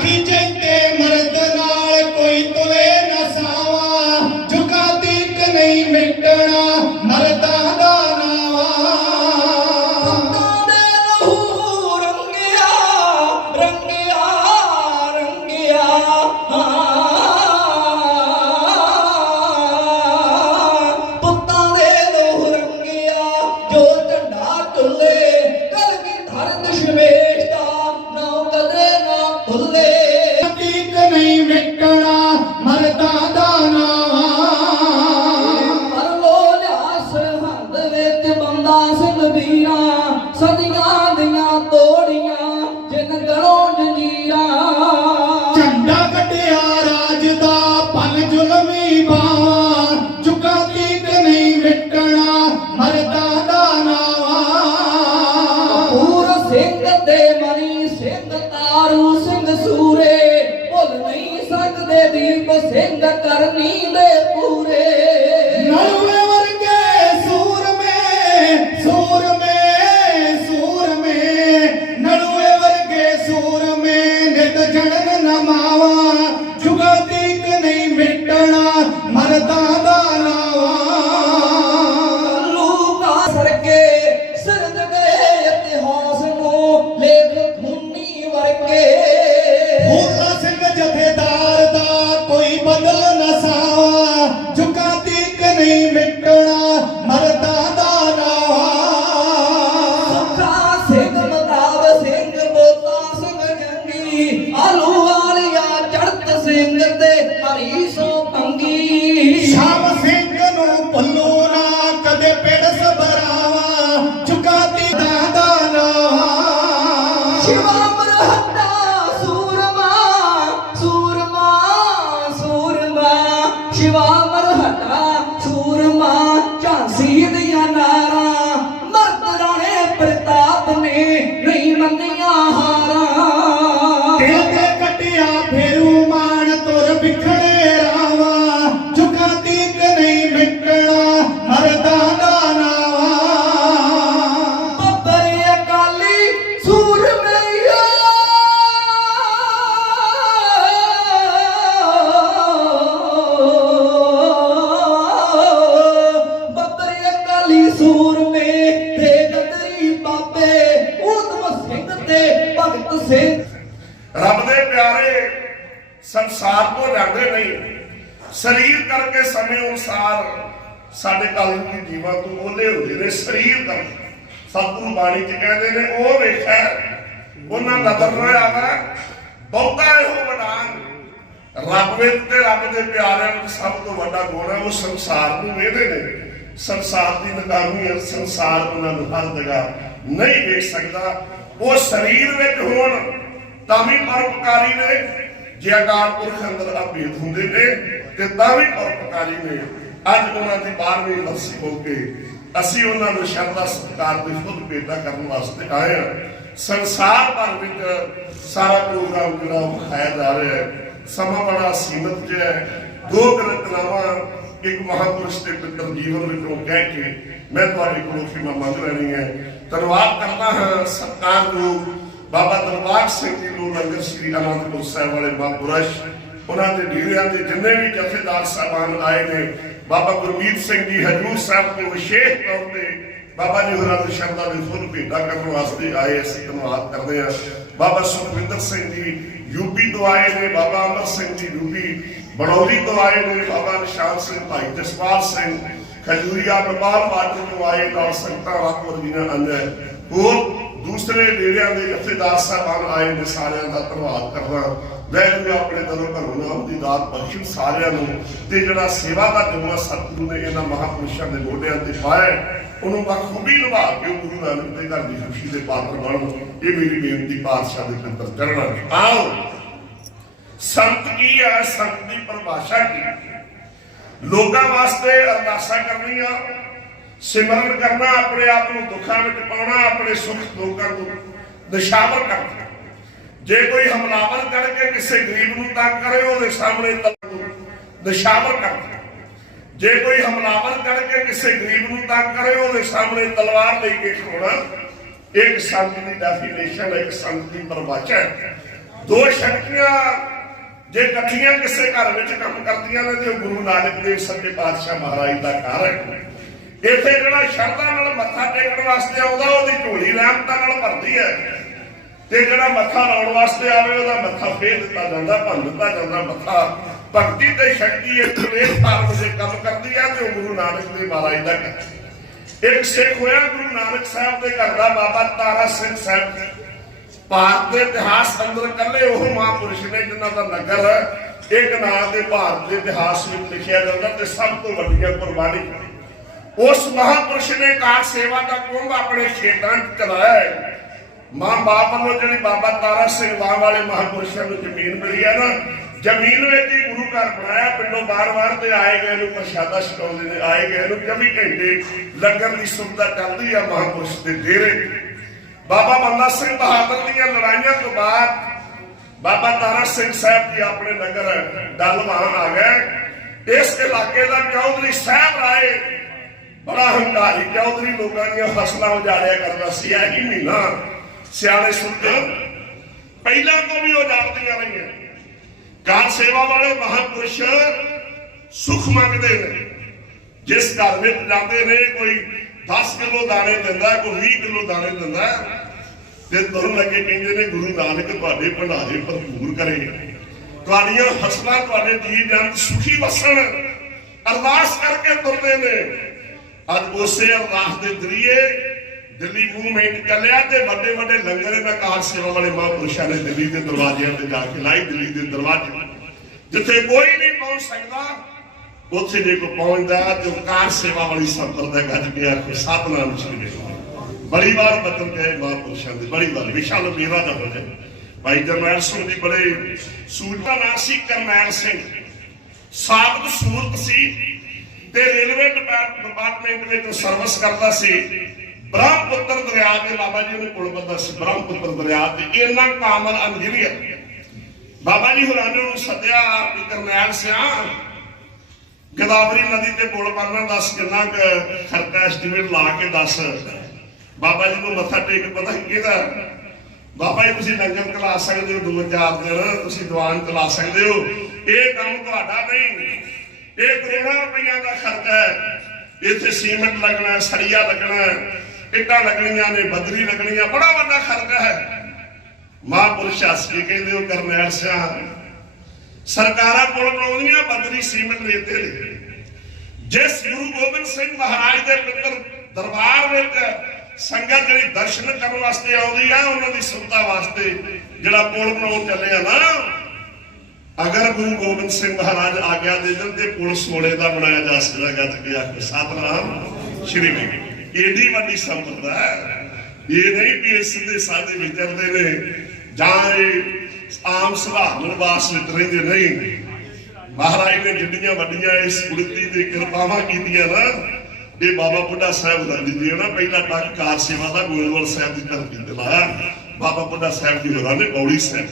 ਰਾਖੀ ਚੈਂਤੇ எங்கத்தை ਸਾਡੇ ਕਾਲ ਦੀ ਜੀਵਾਂ ਤੋਂ ਉਹਲੇ ਹੁੰਦੇ ਨੇ, ਸਰੀਰ ਦਾ। ਸਤਿਗੁਰੂ ਬਾਣੀ ਚ ਕਹਿੰਦੇ ਨੇ, ਉਹ ਵੇਖਿਆ, ਉਹਨਾਂ ਨਦਰ ਹੋਇਆ ਵਾ, ਬਹੁਤਾ ਇਹੋ ਵਡਾਨ ਰੱਬ ਵਿੱਚ ਤੇ ਰੱਬ ਦੇ ਪਿਆਰਿਆਂ ਵਿੱਚ ਸਭ ਤੋਂ ਵੱਡਾ ਗੁਣ ਹੈ, ਉਹ ਸੰਸਾਰ ਨੂੰ ਵੇਖਦੇ ਨੇ। ਸੰਸਾਰ ਦੀ ਨਕਾਮੀ ਹੈ, ਸੰਸਾਰ ਉਹਨਾਂ ਨੂੰ ਹਰ ਜਗ੍ਹਾ ਨਹੀਂ ਵੇਖ ਸਕਦਾ। ਉਹ ਸਰੀਰ ਵਿੱਚ ਹੋਣ, ਤਾਂ ਵੀ ਪਰਉਪਕਾਰੀ ਨੇ। ਜੇ ਅਕਾਲ ਪੁਰਖ ਅੰਦਰ ਅਭੇਦ ਹੁੰਦੇ ਨੇ, ਤੇ ਤਾਂ ਵੀ ਪਰਉਪਕਾਰੀ ਨੇ। ਅੱਜ ਉਹਨਾਂ ਦੀ 12ਵੀਂ ਵਰਸੀ ਹੋ ਅਸੀਂ ਉਹਨਾਂ ਨੂੰ ਸ਼ਰਧਾ ਸਤਿਕਾਰ ਦੇ ਫੁੱਲ ਭੇਟਾ ਕਰਨ ਵਾਸਤੇ ਆਏ ਹਾਂ। ਸੰਸਾਰ ਭਰ ਵਿੱਚ ਸਾਰਾ ਪ੍ਰੋਗਰਾਮ ਜਿਹੜਾ ਉਹ ਖਾਇਆ ਜਾ ਰਿਹਾ ਹੈ। ਸਮਾਂ ਬੜਾ ਸੀਮਤ ਜਿਹਾ ਹੈ। ਦੋ ਗਲਤਨਾਵਾਂ ਇੱਕ ਮਹਾਪੁਰਸ਼ ਦੇ ਪਿੱਤਰ ਜੀਵਨ ਵਿੱਚੋਂ ਕਹਿ ਕੇ ਮੈਂ ਤੁਹਾਡੇ ਕੋਲੋਂ ਖਿਮਾ ਮੰਗ ਲੈਣੀ ਹੈ। ਧੰਨਵਾਦ ਕਰਦਾ ਹਾਂ ਸਤਿਕਾਰ ਨੂੰ ਬਾਬਾ ਦਰਬਾਰ ਸਿੰਘ ਜੀ ਨੂੰ ਲੰਗਰ ਸ੍ਰੀ ਅਨੰਦਪੁਰ ਸਾਹਿਬ ਵਾਲੇ ਮਹਾਪੁਰਸ਼, ਉਹਨਾਂ ਦੇ ਢੀਰਿਆਂ ਦੇ ਜਿੰਨੇ ਵੀ ਜਥੇਦਾਰ ਸਾਹਿਬਾਨ ਆਏ ਨੇ ਬਾਬਾ ਗੁਰਮੀਤ ਸਿੰਘ ਜੀ ਹਜੂਰ ਸਾਹਿਬ ਤੋਂ ਵਿਸ਼ੇਸ਼ ਤੌਰ ਤੇ ਬਾਬਾ ਜੀ ਹੋਰਾਂ ਦੇ ਸ਼ਬਦਾਂ ਦੇ ਫੁੱਲ ਭੇਟਾ ਕਰਨ ਵਾਸਤੇ ਆਏ ਅਸੀਂ ਧੰਨਵਾਦ ਕਰਦੇ ਹਾਂ ਬਾਬਾ ਸੁਖਵਿੰਦਰ ਸਿੰਘ ਜੀ ਯੂਪੀ ਤੋਂ ਆਏ ਨੇ, ਬਾਬਾ ਅਮਰ ਸਿੰਘ ਜੀ ਯੂਪੀ ਬੜੌਲੀ ਤੋਂ ਆਏ ਨੇ, ਬਾਬਾ ਨਿਸ਼ਾਨ ਸਿੰਘ ਭਾਈ ਜਸਪਾਲ ਸਿੰਘ ਖਜੂਰੀਆ ਗੋਪਾਲ ਬਾਟੂ ਤੋਂ ਆਏ, ਨਾਲ ਸੰਗਤਾਂ ਰੱਖ ਵਰਗੀਆਂ ਅੰਦਰ ਹੋਰ ਦੂਸਰੇ ਡੇਰਿਆਂ ਦੇ ਜਥੇਦਾਰ ਸਾਹਿਬਾਨ ਆਏ ਨੇ, ਸਾਰਿਆਂ ਦਾ ਧੰਨਵਾਦ ਕਰਦਾ। ਵੈਗੁਰੂ ਆਪਣੇ ਦਰੋਂ ਘਰੋਂ ਨਾਮ ਦੀ ਦਾਤ ਬਖਸ਼ਣ ਸਾਰਿਆਂ ਨੂੰ ਤੇ ਜਿਹੜਾ ਸੇਵਾ ਦਾ ਜੁਮਲਾ ਸਤਿਗੁਰੂ ਨੇ ਇਹਨਾਂ ਮਹਾਪੁਰਸ਼ਾਂ ਦੇ ਮੋਢਿਆਂ ਤੇ ਪਾਇਆ ਉਹਨੂੰ ਬਖੂਬੀ ਨਿਭਾ ਕੇ ਉਹ ਗੁਰੂ ਨਾਨਕ ਦੇ ਘਰ ਦੀ ਖੁਸ਼ੀ ਦੇ ਪਾਤਰ ਬਣਨ ਇਹ ਮੇਰੀ ਬੇਨਤੀ ਪਾਤਸ਼ਾਹ ਦੇ ਅੰਦਰ ਚੜਨਾ ਆਓ। ਸੰਤ ਕੀ ਹੈ? ਸੰਤ ਦੀ ਪਰਿਭਾਸ਼ਾ ਕੀ ਲੋਕਾਂ ਵਾਸਤੇ ਅਰਦਾਸਾਂ ਕਰਨੀਆਂ, ਸਿਮਰਨ ਕਰਨਾ, ਆਪਣੇ ਆਪ ਨੂੰ ਦੁੱਖਾਂ ਵਿੱਚ ਪਾਉਣਾ, ਆਪਣੇ ਸੁੱਖ ਲੋਕਾਂ ਨੂੰ ਨਿਸ਼ਾਵਰ ਕਰਨਾ। ਜੇ ਕੋਈ ਹਮਲਾਵਰ ਕਰਕੇ ਕਿਸੇ ਗਰੀਬ ਨੂੰ ਤੰਗ ਕਰੇ, ਉਹਦੇ ਸਾਹਮਣੇ ਨਿਸ਼ਾਵਰ ਕਰਨਾ ਜੇ ਕੋਈ ਹਮਲਾਵਰ ਕਰਕੇ ਕਿਸੇ ਗਰੀਬ ਨੂੰ ਤੰਗ ਕਰੇ, ਉਹਦੇ ਸਾਹਮਣੇ ਤਲਵਾਰ ਲੈ ਕੇ ਖੜੋਣਾ ਇੱਕ ਸੰਤ ਦੀ ਡੈਫੀਨੇਸ਼ਨ ਇੱਕ ਸੰਤ ਦੀ ਪਰਿਭਾਸ਼ਾ ਹੈ ਦੋ ਸ਼ਕਤੀਆਂ ਜੇ ਇਕੱਠੀਆਂ ਕਿਸੇ ਘਰ ਵਿੱਚ ਕੰਮ ਕਰਦੀਆਂ ਨੇ, ਤੇ ਉਹ ਗੁਰੂ ਨਾਨਕ ਦੇਵ ਸੱਚੇ ਪਾਤਸ਼ਾਹ ਮਹਾਰਾਜ ਦਾ ਘਰ ਹੈ। ਇੱਥੇ ਜਿਹੜਾ ਸ਼ਰਧਾ ਨਾਲ ਮੱਥਾ ਟੇਕਣ ਵਾਸਤੇ ਆਉਂਦਾ, ਉਹਦੀ ਝੋਲੀ ਰਹਿਮਤਾਂ ਨਾਲ ਭਰਦੀ ਹੈ। ਤੇ ਜਿਹੜਾ ਮੱਥਾ ਲਾਉਣ ਵਾਸਤੇ ਆਵੇ, ਉਹਦਾ ਮੱਥਾ ਫੇਰ ਦਿੱਤਾ ਜਾਂਦਾ, ਭੰਨ ਦਿੱਤਾ ਜਾਂਦਾ ਮੱਥਾ। ਭਗਤੀ ਤੇ ਸ਼ਕਤੀ ਇੱਕ ਵੇਖ ਧਰਮ ਦੇ ਕੰਮ ਕਰਦੀ ਹੈ ਤੇ ਉਹ ਗੁਰੂ ਨਾਨਕ ਦੇਵ ਮਹਾਰਾਜ ਦਾ ਘਰ ਇੱਕ ਸਿੱਖ ਹੋਇਆ, ਗੁਰੂ ਨਾਨਕ ਸਾਹਿਬ ਦੇ ਘਰ ਦਾ ਬਾਬਾ ਤਾਰਾ ਸਿੰਘ ਸਾਹਿਬ ਭਾਰਤ ਦੇ ਇਤਿਹਾਸ ਅੰਦਰ ਕੱਲੇ ਉਹ ਮਹਾਂਪੁਰਸ਼ ਨੇ ਜਿਨ੍ਹਾਂ ਦਾ ਨਗਰ ਇੱਕ ਨਾਂ ਦੇ ਭਾਰਤ ਦੇ ਇਤਿਹਾਸ ਵਿੱਚ ਲਿਖਿਆ ਜਾਂਦਾ ਤੇ ਸਭ ਤੋਂ ਵੱਡੀਆਂ ਕੁਰਬਾਨੀ ਉਸ ਮਹਾਂਪੁਰਸ਼ ਨੇ ਕਾਰ ਸੇਵਾ ਦਾ ਕੁੰਭ ਆਪਣੇ ਖੇਤਾਂ 'ਚ ਚਲਾਇਆ ਹੈ। ਮਾਂ ਬਾਪ ਵੱਲੋਂ ਜਿਹੜੀ ਬਾਬਾ ਤਾਰਾ ਸਿੰਘ ਵਾਹ ਵਾਲੇ ਮਹਾਂਪੁਰਸ਼ਾਂ ਨੂੰ ਜ਼ਮੀਨ ਮਿਲੀ ਹੈ ਨਾ, ਜ਼ਮੀਨ ਵਿੱਚ ਹੀ ਗੁਰੂ ਘਰ ਬਣਾਇਆ, ਪਿੰਡੋਂ ਬਾਰ-ਬਾਰ ਤੇ ਆਏ ਗਏ ਨੂੰ ਪ੍ਰਸ਼ਾਦਾ ਛਕਾਉਂਦੇ ਨੇ, ਆਏ ਗਏ ਨੂੰ 24 ਘੰਟੇ ਲੰਗਰ ਦੀ ਸੁਵਿਧਾ ਚੱਲਦੀ ਆ ਮਹਾਂਪੁਰਸ਼ ਦੇ ਡੇਰੇ। ਬਾਬਾ ਬੰਦਾ ਸਿੰਘ ਬਹਾਦਰ ਦੀਆਂ ਲੜਾਈਆਂ ਤੋਂ ਬਾਅਦ ਬਾਬਾ ਤਾਰਾ ਸਿੰਘ ਸਾਹਿਬ ਜੀ ਆਪਣੇ ਨਗਰ ਡਲਵਾਨ ਆ ਗਏ। ਇਸ ਇਲਾਕੇ ਦਾ ਚੌਧਰੀ ਸਾਹਿਬ ਰਾਏ ਬੜਾ ਹੰਕਾਰੀ, ਚੌਧਰੀ ਲੋਕਾਂ ਦੀਆਂ ਫਸਲਾਂ ਉਜਾੜਿਆ ਕਰਦਾ ਸੀ, ਇਹ ਹੀ ਮਹੀਨਾ ਸਿਆਣੇ ਸੁਣਦੇ ਪਹਿਲਾਂ ਤੋਂ ਵੀ ਉਜਾੜਦੀਆਂ ਰਹੀਆਂ। ਕਾਰ ਸੇਵਾ ਵਾਲੇ ਮਹਾਂਪੁਰਸ਼ ਸੁਖ ਮੰਗਦੇ ਨੇ। ਜਿਸ ਘਰ ਵਿੱਚ ਜਾਂਦੇ ਨੇ, ਕੋਈ 10 ਕਿਲੋ ਦਾਣੇ ਦਿੰਦਾ, ਕੋਈ 20 ਕਿਲੋ ਦਾਣੇ ਦਿੰਦਾ, ਤੇ ਤੁਰਨ ਲੱਗੇ ਕਹਿੰਦੇ ਨੇ, ਗੁਰੂ ਨਾਨਕ, ਤੁਹਾਡੇ ਭੰਡਾਰੇ ਭਰਪੂਰ ਕਰੇ। ਤੁਹਾਡੀਆਂ ਫਸਲਾਂ ਤੁਹਾਡੇ ਜੀ ਜੰਤ ਸੁਖੀ ਵਸਣ ਅਰਦਾਸ ਕਰਕੇ ਤੁਰਦੇ ਨੇ। ਅੱਜ ਉਸੇ ਅਰਦਾਸ ਦੇ ਜ਼ਰੀਏ ਦਿੱਲੀ ਮੂਵਮੈਂਟ ਚੱਲਿਆ ਤੇ ਵੱਡੇ ਵੱਡੇ ਲੰਗਰ ਇਹਨਾਂ ਕਾਰ ਸੇਵਾ ਵਾਲੇ ਮਹਾਂਪੁਰਸ਼ਾਂ ਨੇ ਦਿੱਲੀ ਦੇ ਦਰਵਾਜ਼ਿਆਂ ਤੇ ਜਾ ਕੇ ਲਾਈ ਦਿੱਲੀ ਦੇ ਦਰਵਾਜ਼ੇ। ਜਿੱਥੇ ਕੋਈ ਨਹੀਂ ਪਹੁੰਚ ਸਕਦਾ, ਉੱਥੇ ਜੇ ਕੋਈ ਪਹੁੰਚਦਾ ਤੇ ਕਾਰ ਸੇਵਾ ਵਾਲੀ ਸੰਪਰ ਗੱਜ ਗਿਆ ਕਿ ਸਤਨਾਮ ਸ਼੍ਰੀ ਬੜੀ ਵਾਰ ਬਚਨ ਕਹੇ ਮਹਾਂਪੁਰਸ਼ਾਂ ਦੇ, ਬੜੀ ਵਾਰ। ਵਿਸ਼ਾਲ ਮੇਰਾ ਦਾ ਹੋ ਜਾਏ। ਭਾਈ ਜਰਨੈਲ ਸਿੰਘ ਦੀ ਬੜੇ ਸੂਰਤਾ ਨਾਂ ਸੀ, ਕਰਨੈਲ ਸਿੰਘ। ਸਾਬਤ ਸੂਰਤ ਸੀ ਤੇ ਰੇਲਵੇ ਡਿਪਾਰਟਮੈਂਟ ਵਿੱਚ ਸਰਵਿਸ ਕਰਦਾ ਸੀ। ਬ੍ਰਹਮਪੁੱਤਰ ਦਰਿਆ ਦੇ ਬਾਬਾ ਜੀ ਨੇ ਪੁਲ ਬੰਦਾ ਸੀ, ਬ੍ਰਹਮਪੁੱਤਰ ਦਰਿਆ ਤੇ। ਇੰਨਾ ਕਾਮਲ ਇੰਜੀਨੀਅਰ ਬਾਬਾ ਜੀ ਹੁਰਾਂ ਨੂੰ ਸੱਦਿਆ ਵੀ ਕਰਨੈਲ ਸਿਆ ਗਦਾਵਰੀ ਨਦੀ ਤੇ ਪੁਲ ਬਣਨ ਦੱਸ ਕਿੰਨਾ ਖਰਚਾ ਐਸਟੀਮੇਟ ਲਾ ਕੇ ਦੱਸ। ਬਾਬਾ ਜੀ ਨੂੰ ਮੱਥਾ ਟੇਕ ਪਤਾ ਕਿਹਦਾ ਬਾਬਾ ਜੀ, ਤੁਸੀਂ ਲੰਗਰ ਚਲਾ ਸਕਦੇ ਹੋ, ਦੋ ਚਾਰ ਦਿਨ ਤੁਸੀਂ ਦੀਵਾਨ ਚਲਾ ਸਕਦੇ ਹੋ। ਇਹ ਕੰਮ ਤੁਹਾਡਾ ਨਹੀਂ। ਇਹ ਕਰੋੜਾਂ ਰੁਪਈਆ ਦਾ ਖਰਚਾ ਹੈ। ਇੱਥੇ ਸੀਮੈਂਟ ਲੱਗਣਾ, ਸੜੀਆ ਲੱਗਣਾ। ਇੱਟਾਂ ਲੱਗਣੀਆਂ ਨੇ, ਬਦਰੀ ਲੱਗਣੀਆਂ, ਬੜਾ ਵੱਡਾ ਖਰਚਾ ਹੈ। ਮਹਾਂਪੁਰਸ਼ ਹਸਕੀ ਕਹਿੰਦੇ ਉਹ ਕਰਨੈਲ ਸਿਆ ਸਰਕਾਰਾਂ ਪੁਲ ਬਣਾਉਂਦੀਆਂ ਬਦਰੀ ਸੀਮੈਂਟ ਰੇਤੇ ਦੇ ਜਿਸ ਗੁਰੂ ਗੋਬਿੰਦ ਸਿੰਘ ਮਹਾਰਾਜ ਦੇ ਪਿੱਤਰ ਦਰਬਾਰ ਵਿੱਚ ਸੰਗਤ ਜਿਹੜੀ ਦਰਸ਼ਨ ਕਰਨ ਵਾਸਤੇ ਆਉਂਦੀ ਆ, ਉਹਨਾਂ ਦੀ ਸੁਵਿਧਾ ਵਾਸਤੇ ਜਿਹੜਾ ਪੁਲ ਬਣਾਉਣ ਚੱਲੇ ਆ ਨਾ, ਅਗਰ ਗੁਰੂ ਗੋਬਿੰਦ ਸਿੰਘ ਮਹਾਰਾਜ ਆਗਿਆ ਦੇ ਦੇਣ ਤੇ ਪੁਲ ਸੋਲੇ ਦਾ ਬਣਾਇਆ ਜਾ ਸਕਦਾ, ਗੱਜ ਕੇ ਆਖੇ, ਸਤਨਾਮ, ਸ਼੍ਰੀ ਵਾਹਿਗੁਰੂ। ਏਡੀ ਵੱਡੀ ਸੰਪਦਾ ਹੈ। ਇਹ ਨਹੀਂ ਵੀ ਇਸ ਦੇ ਸਾਦੇ ਵਿਚਰਦੇ ਨੇ, ਜਾਂ ਇਹ ਆਮ ਸੁਭਾਅ ਵਾਸ ਵਿੱਚ ਰਹਿੰਦੇ ਨਹੀਂ। ਮਹਾਰਾਜ ਨੇ ਜਿੰਨੀਆਂ ਵੱਡੀਆਂ ਇਸ ਕੁੜਤੀ ਦੇ ਕਿਰਪਾਵਾਂ ਕੀਤੀਆਂ ਨਾ, ਇਹ ਬਾਬਾ ਬੁੱਢਾ ਸਾਹਿਬ ਦਾ ਜੀ ਨਾ ਪਹਿਲਾ ਟੱਕ ਕਾਰ ਸੇਵਾ ਦਾ ਗੋਇੰਦਵਾਲ ਸਾਹਿਬ ਦੀ ਧਰਤੀ ਤੇ ਲਾਇਆ, ਬਾਬਾ ਬੁੱਢਾ ਸਾਹਿਬ ਜੀ ਹੋਰਾਂ ਨੇ ਪੌੜੀ ਸਾਹਿਬ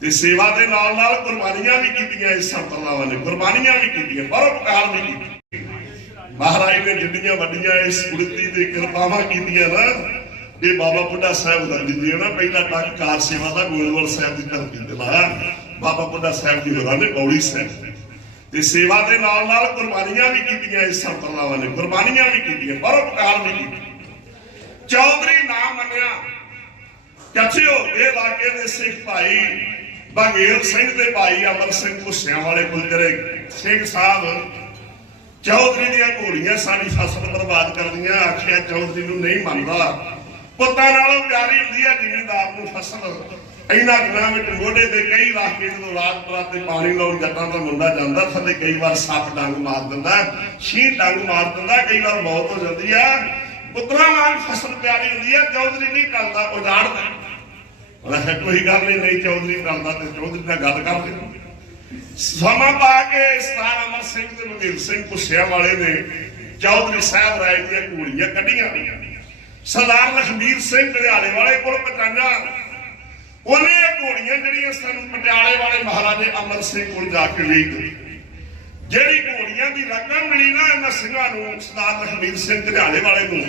ਤੇ। ਸੇਵਾ ਦੇ ਨਾਲ ਨਾਲ ਕੁਰਬਾਨੀਆਂ ਵੀ ਕੀਤੀਆਂ ਇਸ ਸੰਪਰਦਾਵਾਂ ਨੇ, ਕੁਰਬਾਨੀਆਂ ਵੀ ਕੀਤੀਆਂ, ਪਰਉਪਕਾਰ ਵੀ ਕੀਤੇ। ਮਹਾਰਾਜ ਨੇ ਜਿੰਨੀਆਂ ਵੱਡੀਆਂ ਇਸ ਕੁੜਤੀ ਦੇ ਕਿਰਪਾਵਾਂ ਕੀਤੀਆਂ ਨਾ, ਇਹ ਬਾਬਾ ਬੁੱਢਾ ਸਾਹਿਬ ਦਾ ਜੀ ਨਾ ਪਹਿਲਾ ਟੱਕ ਕਾਰ ਸੇਵਾ ਦਾ ਗੋਇੰਦਵਾਲ ਸਾਹਿਬ ਦੀ ਧਰਤੀ ਤੇ ਲਾਇਆ, ਬਾਬਾ ਬੁੱਢਾ ਸਾਹਿਬ ਜੀ ਹੋਰਾਂ ਨੇ ਪੌੜੀ ਸਾਹਿਬ ਤੇ ਸੇਵਾ ਦੇ ਨਾਲ ਨਾਲ ਕੁਰਬਾਨੀਆਂ ਵੀ ਕੀਤੀਆਂ ਇਸ ਸੰਪਰਦਾਵਾਂ ਨੇ, ਕੁਰਬਾਨੀਆਂ ਵੀ ਕੀਤੀਆਂ, ਪਰਉਪਕਾਰ ਵੀ ਕੀਤੇ। ਚੌਧਰੀ ਨਾਮ ਮੰਨਿਆ। ਕੱਚਿਓ ਇਹ ਇਲਾਕੇ ਦੇ ਸਿੱਖ ਭਾਈ ਬਘੇਲ ਸਿੰਘ ਦੇ ਭਾਈ ਅਮਰ ਸਿੰਘ ਭੁੱਸਿਆਂ ਵਾਲੇ ਗੁਲਜਰੇ ਸਿੰਘ ਸਾਹਿਬ ਚੌਧਰੀ ਦੀਆਂ ਘੋੜੀਆਂ ਸਾਡੀ ਫਸਲ ਬਰਬਾਦ ਕਰਦੀਆਂ, ਆਖਿਆ ਚੌਧਰੀ ਨੂੰ ਨਹੀਂ ਮੰਨਦਾ। ਪੁੱਤਾਂ ਨਾਲੋਂ ਪਿਆਰੀ ਹੁੰਦੀ ਹੈ ਜ਼ਿਮੀਂਦਾਰ ਨੂੰ ਫਸਲ। ਇਹਨਾਂ ਦਿਨਾਂ ਵਿੱਚ ਮੋਢੇ ਤੇ ਕਈ ਇਲਾਕੇ ਜਦੋਂ ਰਾਤ ਰਾਤ ਤੇ ਪਾਣੀ ਲਾਉਣ ਜੱਟਾਂ ਦਾ ਮੁੰਡਾ ਜਾਂਦਾ, ਥੱਲੇ ਕਈ ਵਾਰ ਸੱਪ ਡੰਗ ਮਾਰ ਦਿੰਦਾ ਛੀ ਡੰਗ ਮਾਰ ਦਿੰਦਾ, ਕਈ ਵਾਰ ਮੌਤ ਹੋ ਜਾਂਦੀ ਆ। ਪੁੱਤਰਾਂ ਨਾਲ ਫਸਲ ਪਿਆਰੀ ਹੁੰਦੀ ਹੈ ਚੌਧਰੀ ਨਹੀਂ ਕਰਦਾ ਉਜਾੜਦਾ ਉਹਨਾਂ ਹੈ ਕੋਈ ਗੱਲ ਨਹੀਂ ਨਹੀਂ ਚੌਧਰੀ ਕਰਦਾ ਤੇ ਚੌਧਰੀ ਨਾਲ ਗੱਲ ਕਰਦੇ ਸਮਾਂ ਪਾ ਕੇ ਸਰਦਾਰ ਅਮਰ ਸਿੰਘ ਤੇ ਮਨਦੀਪ ਸਿੰਘ ਪੁੱਛਿਆ ਵਾਲੇ ਨੇ ਚੌਧਰੀ ਸਾਹਿਬ ਰਾਏ ਦੀਆਂ ਘੋੜੀਆਂ ਕੱਢੀਆਂ। ਸਰਦਾਰ ਲਖਬੀਰ ਸਿੰਘ ਪਟਿਆਲੇ ਵਾਲੇ ਕੋਲ ਪਹੁੰਚਾਇਆ। ਉਹਨੇ ਇਹ ਘੋੜੀਆਂ ਜਿਹੜੀਆਂ ਸਾਨੂੰ ਪਟਿਆਲੇ ਵਾਲੇ ਮਹਾਰਾਜੇ ਅਮਰ ਸਿੰਘ ਕੋਲ ਜਾ ਕੇ ਲਈ ਜਿਹੜੀ ਘੋੜੀਆਂ ਦੀ ਰਕਮ ਮਿਲੀ ਨਾ ਇਹਨਾਂ ਸਿੰਘਾਂ ਨੂੰ, ਸਰਦਾਰ ਲਖਬੀਰ ਸਿੰਘ ਪਟਿਆਲੇ ਵਾਲੇ ਨੂੰ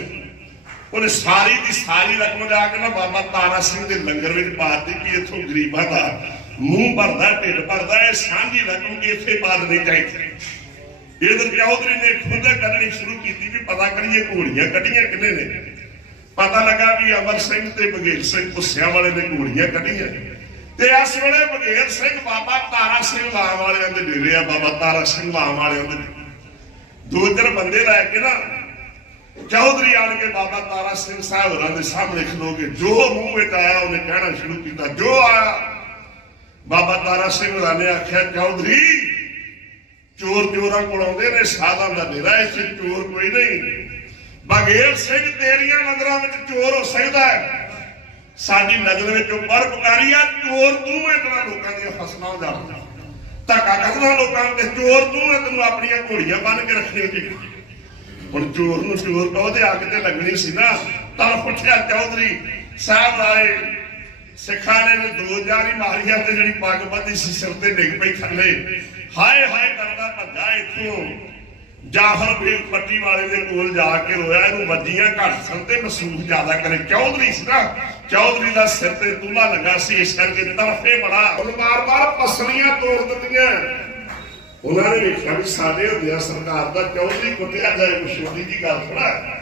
ਉਹਨੇ ਸਾਰੀ ਦੀ ਸਾਰੀ ਰਕਮ ਲਿਆ ਕੇ ਨਾ ਬਾਬਾ ਤਾਰਾ ਸਿੰਘ ਦੇ ਲੰਗਰ ਵਿੱਚ ਪਾ ਦਿੱਤੀ ਕਿ ਇੱਥੋਂ ਗਰੀਬਾਂ ਦਾ ਮੂੰਹ ਭਰਦਾ, ਢਿੱਡ ਭਰਦਾ, ਇਹ ਸਾਂਝੀ ਰਕਮ ਕਿ ਇੱਥੇ ਪਾ ਦੇਣੀ ਚਾਹੀਦੀ ਇਧਰ ਚੌਧਰੀ ਨੇ ਖੁਦ ਕੱਢਣੀ ਸ਼ੁਰੂ ਕੀਤੀ ਵੀ ਪਤਾ ਕਰੀਏ ਘੋੜੀਆਂ ਕੱਢੀਆਂ ਕਿੰਨੇ ਨੇ। ਪਤਾ ਲੱਗਾ ਵੀ ਅਮਰ ਸਿੰਘ ਤੇ ਬਗੇਲ ਸਿੰਘ ਪੁੱਸਿਆਂ ਵਾਲੇ ਨੇ ਘੋੜੀਆਂ ਕੱਢੀਆਂ। ਤੇ ਇਸ ਵੇਲੇ ਬਗੇਲ ਸਿੰਘ ਬਾਬਾ ਤਾਰਾ ਸਿੰਘ ਵਾਂ ਵਾਲਿਆਂ ਦੇ ਡੇਰੇ ਆ, ਬਾਬਾ ਤਾਰਾ ਸਿੰਘ ਵਾਂ ਵਾਲਿਆਂ ਦੇ। ਦੋ ਚਾਰ ਬੰਦੇ ਲੈ ਕੇ ਨਾ, ਚੌਧਰੀ ਆਣ ਕੇ ਬਾਬਾ ਤਾਰਾ ਸਿੰਘ ਸਾਹਿਬ ਹੋਰਾਂ ਦੇ ਸਾਹਮਣੇ ਖਲੋ ਕੇ ਜੋ ਮੂੰਹ ਵਿੱਚ ਆਇਆ ਉਹਨੇ ਕਹਿਣਾ ਸ਼ੁਰੂ ਕੀਤਾ, ਜੋ ਆਇਆ ਬਾਬਾ ਤਾਰਾ ਸਿੰਘ ਹੋਰਾਂ ਨੇ ਆਖਿਆ, ਚੌਧਰੀ, ਚੋਰ ਚੋਰਾਂ ਕੋਲ ਆਉਂਦੇ ਨੇ, ਸਾਧਾਂ ਦਾ ਡੇਰਾ ਇਸ 'ਚ ਚੋਰ ਕੋਈ ਨਹੀਂ। ਬਗੇਲ ਸਿੰਘ ਤੇਰੀਆਂ ਨਜ਼ਰਾਂ ਵਿੱਚ ਚੋਰ ਹੋ ਸਕਦਾ ਹੈ। ਸਾਡੀ ਨਜ਼ਰ ਵਿੱਚ ਪਰਪਕਾਰੀ ਆ ਚੋਰ ਤੂੰ ਹੈ ਤੇਰਾ ਲੋਕਾਂ ਦੀਆਂ ਫਸਲਾਂ ਦਾ। ਧੱਕਾ ਕਰਨਾ ਲੋਕਾਂ ਨੂੰ ਤੇ ਚੋਰ ਤੂੰ ਹੈ ਤੈਨੂੰ ਆਪਣੀਆਂ ਘੋੜੀਆਂ ਬੰਨ ਕੇ ਰੱਖਣੀਆਂ ਚਾਹੀਦੀਆਂ ਹੁਣ ਚੋਰ ਨੂੰ ਚੋਰ ਕਹੋ ਤੇ ਅੱਗ ਤੇ ਲੱਗਣੀ ਸੀ ਨਾ। ਤਾਂ ਪੁੱਛਿਆ, ਚੌਧਰੀ, ਸਾਹਿਬ ਆਏ ਸਿੱਖਾਂ ਨੇ ਦੋ ਜਾਰੀ ਮਾਰੀਆਂ ਤੇ ਜਿਹੜੀ ਪੱਗ ਬੱਧੀ ਸੀ ਸਿਰ ਤੇ ਡਿੱਗ ਪਈ ਥੱਲੇ। ਹਾਏ ਹਾਏ ਕਰਦਾ ਭੱਜਾ ਇੱਥੋਂ। ਜਾਹਰ ਵੀ ਪੱਟੀ ਵਾਲੇ ਦੇ ਕੋਲ ਜਾ ਕੇ ਰੋਇਆ, ਇਹਨੂੰ ਵੱਜੀਆਂ ਘੱਟ ਸਨ ਤੇ ਮਸੂਖ ਜ਼ਿਆਦਾ ਕਰੇ। ਚੌਧਰੀ ਸੀ ਨਾ, ਚੌਧਰੀ ਦਾ ਸਿਰ ਤੇ ਤੂਲਾ ਲੱਗਾ ਸੀ, ਇਸ ਕਰਕੇ ਤਰਫੇ ਬੜਾ। ਹੁਣ ਬਾਰ-ਬਾਰ ਪਸਲੀਆਂ ਤੋੜ ਦਿੱਤੀਆਂ। ਉਹਨਾਂ ਨੇ ਵੇਖਿਆ ਵੀ ਸਾਡੇ ਹੁੰਦਿਆਂ ਸਰਕਾਰ ਦਾ ਚੌਧਰੀ ਕੁੱਟਿਆ ਜਾਏ ਕੋਈ ਛੋਟੀ ਜੀ ਗੱਲ ਥੋੜਾ